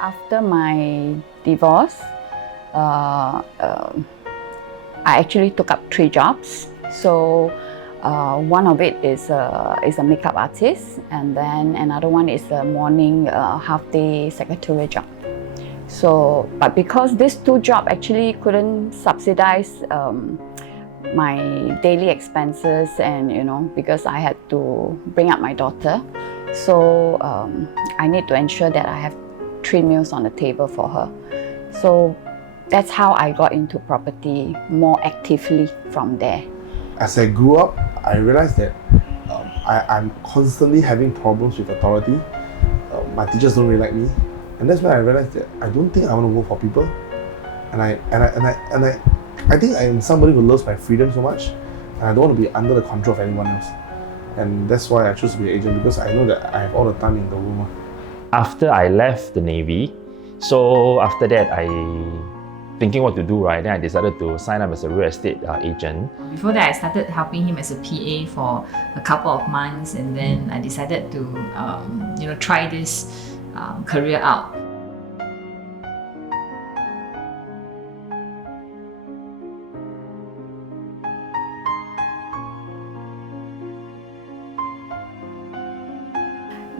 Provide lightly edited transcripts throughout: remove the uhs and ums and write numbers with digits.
After my divorce, I actually took up 3 jobs. So one of it is a makeup artist, and then another one is a morning half-day secretarial job. So, but because these 2 jobs actually couldn't subsidize my daily expenses, and because I had to bring up my daughter, so I need to ensure that I have 3 meals on the table for her. So that's how I got into property more actively from there. As I grew up, I realized that I'm constantly having problems with authority. My teachers don't really like me, and that's when I realized that I don't think I want to work for people. And I think I am somebody who loves my freedom so much, and I don't want to be under the control of anyone else. And that's why I chose to be an agent, because I know that I have all the time in the room. After I left the Navy, so after that thinking what to do, right? Then I decided to sign up as a real estate agent. Before that, I started helping him as a PA for a couple of months, and then I decided to try this career out.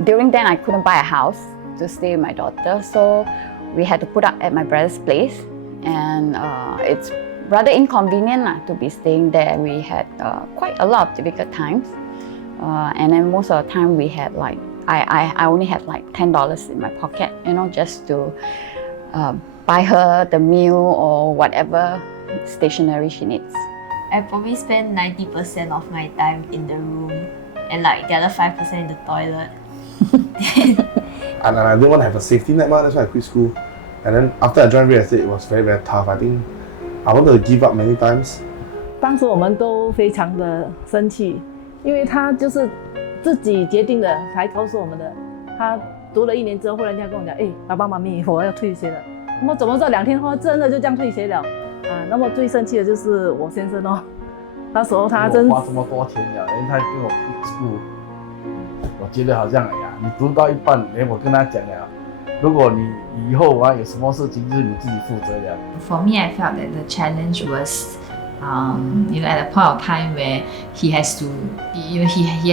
During then, I couldn't buy a house to stay with my daughter, so we had to put up at my brother's place, and it's rather inconvenient to be staying there. We had quite a lot of difficult times, and then most of the time we had I only had $10 in my pocket, just to buy her the meal or whatever stationery she needs. I probably spend 90% of my time in the room and the other 5% in the toilet. And I didn't want to have a safety net, that's why I quit school. And then after I joined real estate, it was very, very tough. I think I wanted to give up many times. 当时我们都非常的生气，因为他就是自己决定的，才告诉我们的。他读了1年之后，忽然间跟我讲：“爸爸妈咪，我要退学了。”那么怎么知道2天后真的就这样退学了？那么最生气的就是我先生哦，那时候他真花这么多钱了，因为他跟我 quit school， 我觉得好像你读到一半，我跟他讲了，如果你以后有什么事情就是你自己负责了。For me, I felt that the challenge was, at a point of time where he has to, he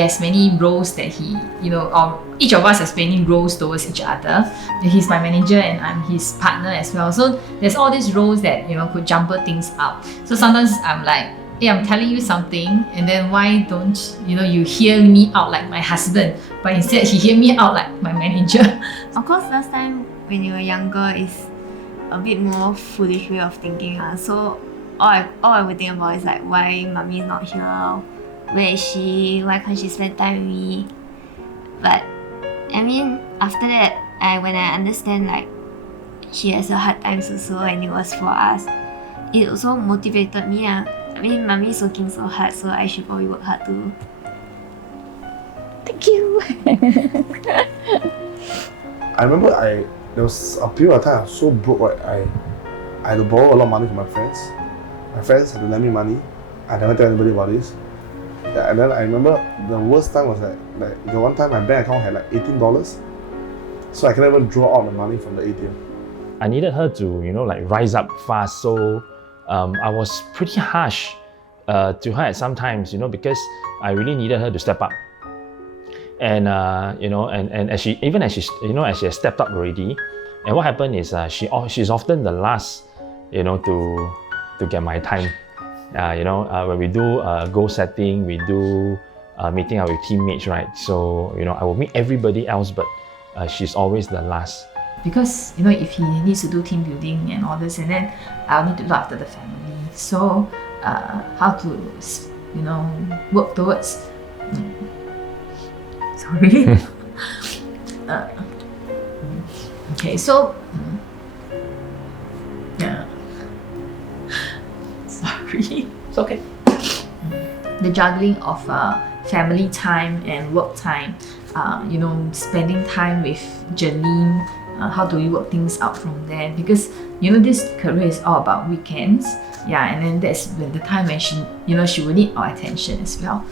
has many roles that he, or each of us has many roles towards each other. He's my manager and I'm his partner as well. So there's all these roles that could jumble things up. So sometimes I'm like, hey, I'm telling you something, and then why don't you hear me out like my husband, but instead he hear me out like my manager. Of course, last time when you were younger is a bit more foolish way of thinking. So all I would think about is why mommy is not here, where is she, why can't she spend time with me? But I mean, after that, when I understand she has a hard time also, and it was for us, it also motivated me. I mean, mommy is working so hard, so I should probably work hard too. Thank you. I remember there was a period of time I was so broke, right? I had to borrow a lot of money from my friends. My friends had to lend me money. I never tell anybody about this. Yeah, and then I remember the worst time was the one time my bank account had $18, so I couldn't even draw out the money from the ATM. I needed her to, rise up fast. So I was pretty harsh to her at some times, because I really needed her to step up. And and as she has stepped up already, and what happened is she's often the last, to get my time. When we do goal setting, we do meeting up with teammates, right? So I will meet everybody else, but she's always the last. Because if he needs to do team building and all this, and then I'll need to look after the family. So how to work towards. Sorry. Okay, so sorry. It's okay. The juggling of family time and work time. Spending time with Janine. How do we work things out from there? Because this career is all about weekends. Yeah, and then that's when the time when she will need our attention as well.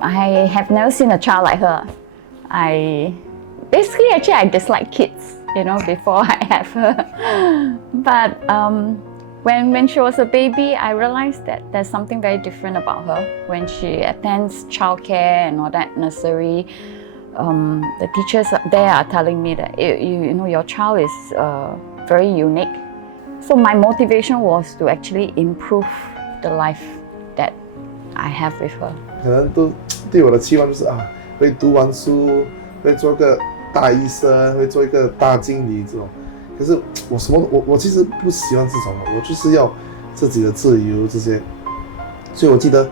I have never seen a child like her. I dislike kids, before I have her. But when she was a baby, I realized that there's something very different about her. When she attends childcare and all that, nursery, the teachers there are telling me that your child is very unique. So my motivation was to actually improve the life that I have with her. 可能都对我的期望就是会读完书，会做个大医生，会做一个大经理这种。可是我其实不喜欢这种，我就是要自己的自由这些。所以我记得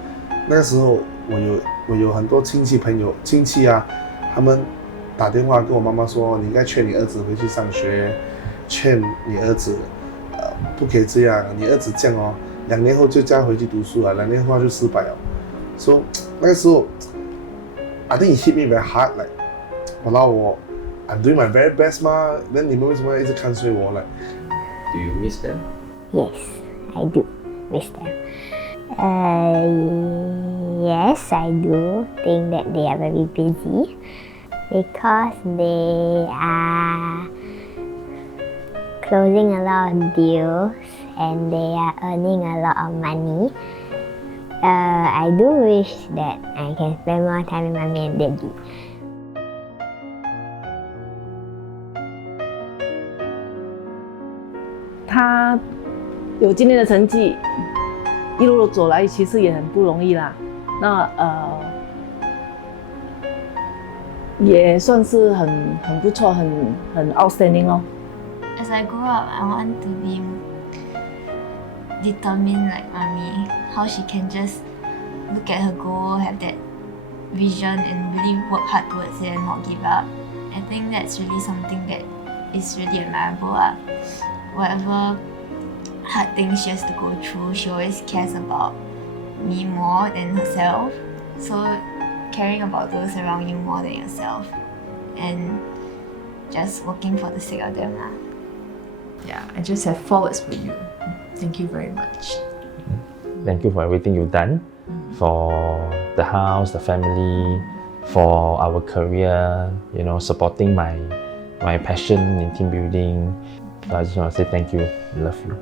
那个时候，我有很多亲戚啊，他们打电话跟我妈妈说，你应该劝你儿子回去上学，劝你儿子不可以这样，你儿子这样2年后就叫他回去读书了，2年后他就失败了。So 那个时候 ，I think it hit me very hard， like I'm doing my very best 嘛，那你们为什么要一直看衰我呢 Do you miss them? Yes, I do miss them. Yes, I do think that they are very busy because they are closing a lot of deals and they are earning a lot of money. I do wish that I can spend more time with mommy and daddy. 他有今天的成绩，一路路走来，其实也很不容易啦。那也算是很不错，很 outstanding 咯。As I grow up, I want to be determined like mommy. How she can just look at her goal, have that vision, and really work hard towards it and not give up. I think that's really something that is really admirable. Whatever hard things she has to go through, she always cares about me more than herself. So caring about those around you more than yourself, and just working for the sake of them. Yeah, I just have 4 words for you. Thank you very much. Thank you for everything you've done for the house, the family, for our career, supporting my passion in team building. So I just want to say thank you. I love you.